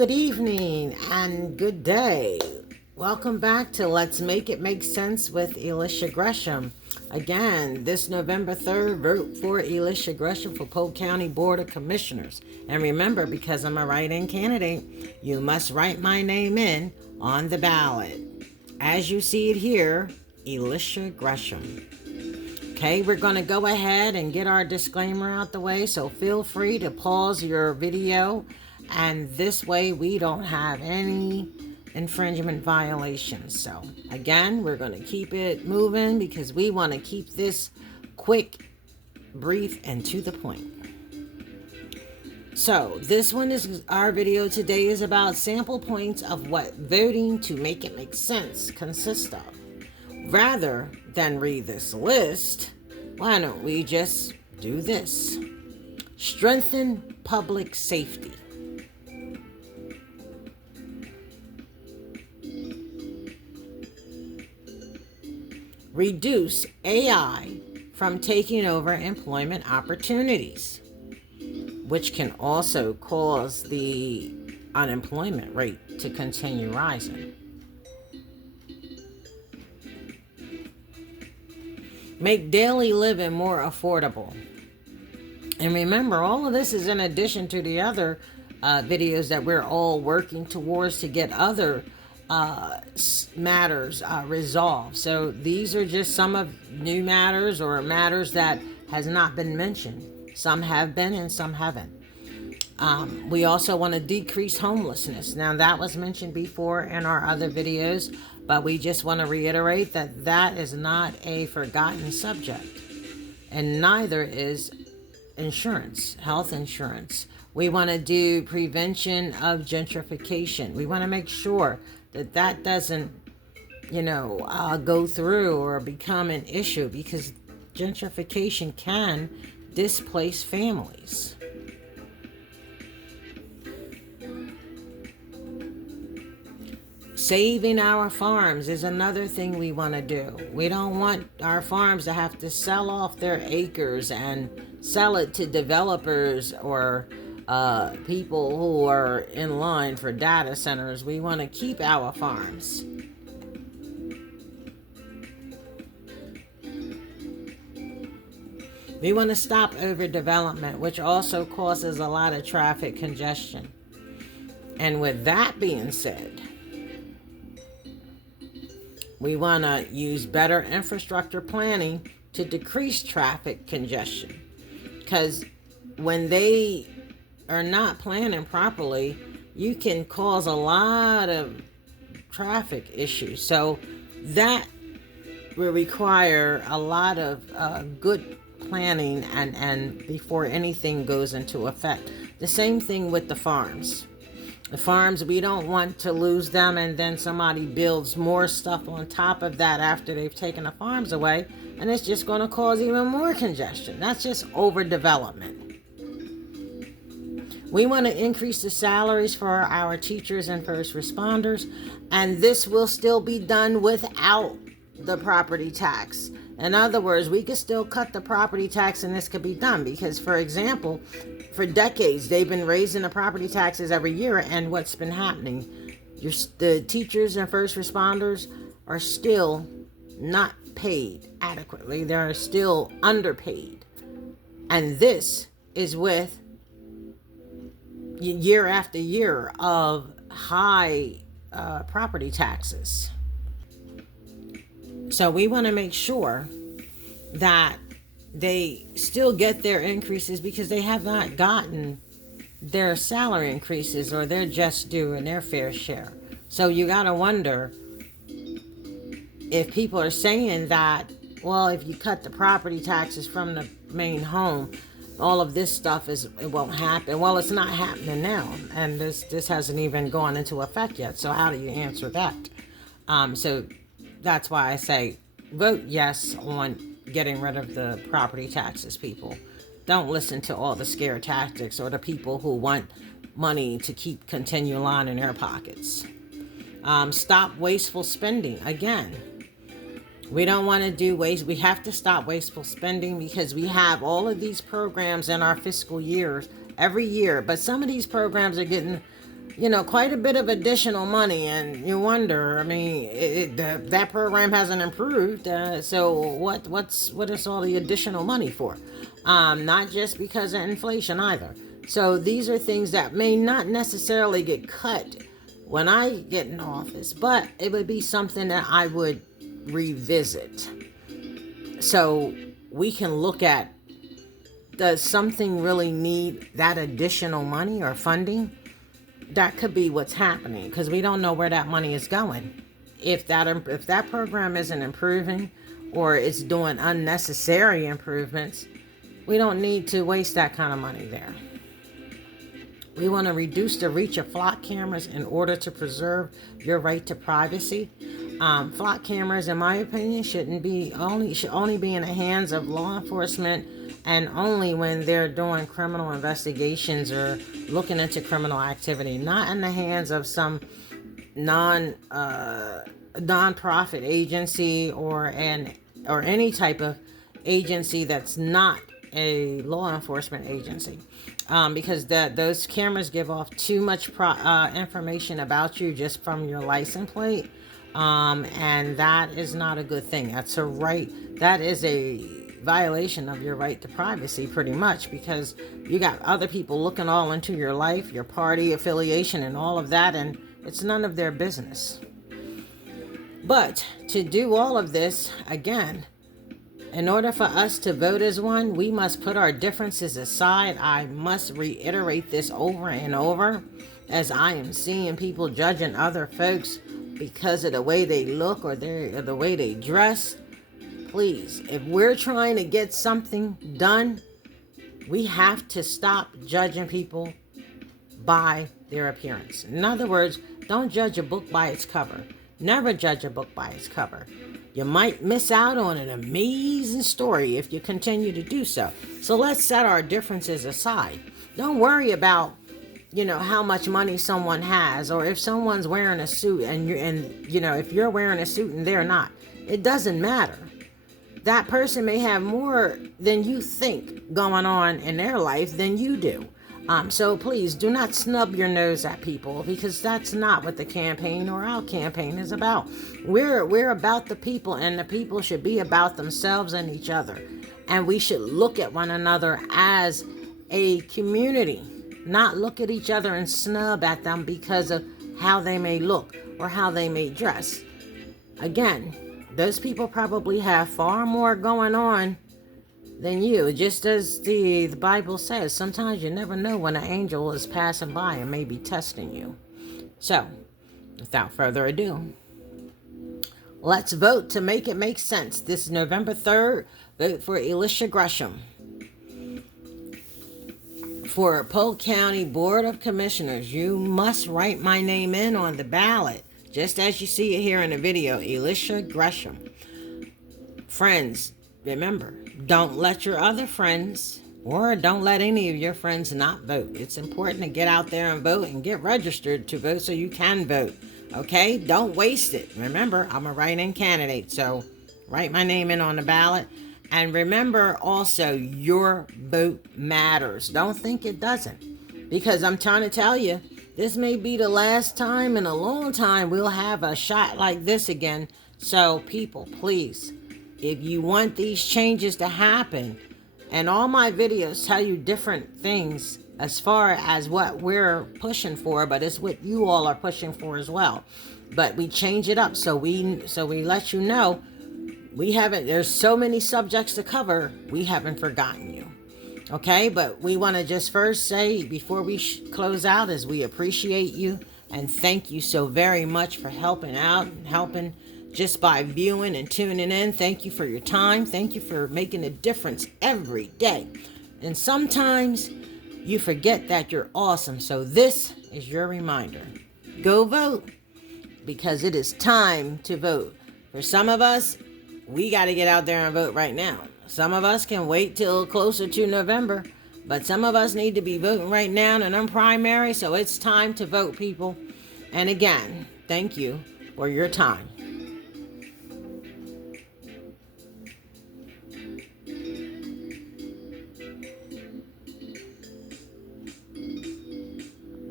Good evening and good day. Welcome back to Let's Make It Make Sense with Elisha Gresham. Again, this November 3rd, vote for Elisha Gresham for Polk County Board of Commissioners. And remember, because I'm a write-in candidate, you must write my name in on the ballot. As you see it here, Elisha Gresham. Okay, we're going to go ahead and get our disclaimer out the way, so feel free to pause your video, and this way we don't have any infringement violations. So again, we're going to keep it moving because we want to keep this quick, brief, and to the point. So this one is our video today is about sample points of what voting to make it make sense consists of. Rather than read this list, why don't we just do this? Strengthen public safety. Reduce AI from taking over employment opportunities, which can also cause the unemployment rate to continue rising. Make daily living more affordable. And remember, all of this is in addition to the other videos that we're all working towards to get other matters resolved. So these are just some of new matters or matters that has not been mentioned. Some have been and some haven't. We also want to decrease homelessness. Now that was mentioned before in our other videos, but we just want to reiterate that that is not a forgotten subject, and neither is insurance, health insurance. We want to do prevention of gentrification. We want to make sure that that doesn't, go through or become an issue, because gentrification can displace families. Saving our farms is another thing we want to do. We don't want our farms to have to sell off their acres and sell it to developers or people who are in line for data centers. We want to keep our farms. We want to stop overdevelopment, which also causes a lot of traffic congestion. And with that being said, we want to use better infrastructure planning to decrease traffic congestion. Because when they are not planning properly, you can cause a lot of traffic issues. So that will require a lot of good planning and before anything goes into effect. The same thing with the farms. The farms, we don't want to lose them and then somebody builds more stuff on top of that after they've taken the farms away, and it's just going to cause even more congestion. That's just overdevelopment. We want to increase the salaries for our teachers and first responders, and this will still be done without the property tax. In other words, we could still cut the property tax and this could be done because, for example, for decades they've been raising the property taxes every year, and what's been happening? The teachers and first responders are still not paid adequately. They're still underpaid. And this is with year after year of high property taxes. So we want to make sure that they still get their increases because they have not gotten their salary increases or their just due and their fair share. So you got to wonder if people are saying that, well, if you cut the property taxes from the main home, all of this stuff it won't happen. Well, it's not happening now, and this hasn't even gone into effect yet. So how do you answer that? So that's why I say vote yes on getting rid of the property taxes, people. Don't listen to all the scare tactics or the people who want money to continue lining their pockets. Stop wasteful spending. Again, we don't want to do waste. We have to stop wasteful spending because we have all of these programs in our fiscal years every year, but some of these programs are getting quite a bit of additional money, and you wonder. I mean, that program hasn't improved. So what is all the additional money for? Not just because of inflation either. So these are things that may not necessarily get cut when I get in office, but it would be something that I would revisit. So we can look at, does something really need that additional money or funding? That could be what's happening, because we don't know where that money is going. If that program isn't improving, or it's doing unnecessary improvements, we don't need to waste that kind of money there. We want to reduce the reach of flock cameras in order to preserve your right to privacy. Flock cameras, in my opinion, should only be in the hands of law enforcement, and only when they're doing criminal investigations or looking into criminal activity, not in the hands of some non-profit agency or any type of agency that's not a law enforcement agency, because those cameras give off too much information about you just from your license plate, and that is not a good thing. That is a violation of your right to privacy, pretty much, because you got other people looking all into your life, your party affiliation, and all of that, and it's none of their business. But to do all of this, again, in order for us to vote as one, we must put our differences aside. I must reiterate this over and over, as I am seeing people judging other folks because of the way they look or the way they dress. Please, if we're trying to get something done, we have to stop judging people by their appearance. In other words, don't judge a book by its cover. Never judge a book by its cover. You might miss out on an amazing story if you continue to do so. So let's set our differences aside. Don't worry about, how much money someone has, or if someone's wearing a suit and if you're wearing a suit and they're not. It doesn't matter. That person may have more than you think going on in their life than you do. So please do not snub your nose at people, because that's not what the campaign or our campaign is about. We're about the people, and the people should be about themselves and each other. And we should look at one another as a community, not look at each other and snub at them because of how they may look or how they may dress. Again, those people probably have far more going on than you. Just as the Bible says, sometimes you never know when an angel is passing by and may be testing you. So, without further ado, let's vote to make it make sense. This is November 3rd. Vote for Elisha Gresham for Polk County Board of Commissioners. You must write my name in on the ballot, just as you see it here in the video. Elisha Gresham. Friends, remember, don't let your other friends, or don't let any of your friends not vote. It's important to get out there and vote and get registered to vote so you can vote. Okay? Don't waste it. Remember, I'm a write-in candidate, so write my name in on the ballot. And remember also, your vote matters. Don't think it doesn't. Because I'm trying to tell you, this may be the last time in a long time we'll have a shot like this again. So people, please, if you want these changes to happen, and all my videos tell you different things as far as what we're pushing for, but it's what you all are pushing for as well. But we change it up, so we let you know there's so many subjects to cover, we haven't forgotten you. Okay, but we want to just first say, before we close out, is we appreciate you and thank you so very much for helping out and helping just by viewing and tuning in. Thank you for your time. Thank you for making a difference every day. And sometimes you forget that you're awesome. So this is your reminder. Go vote, because it is time to vote. For some of us, we got to get out there and vote right now. Some of us can wait till closer to November, but some of us need to be voting right now in a primary. So it's time to vote, people. And again, thank you for your time.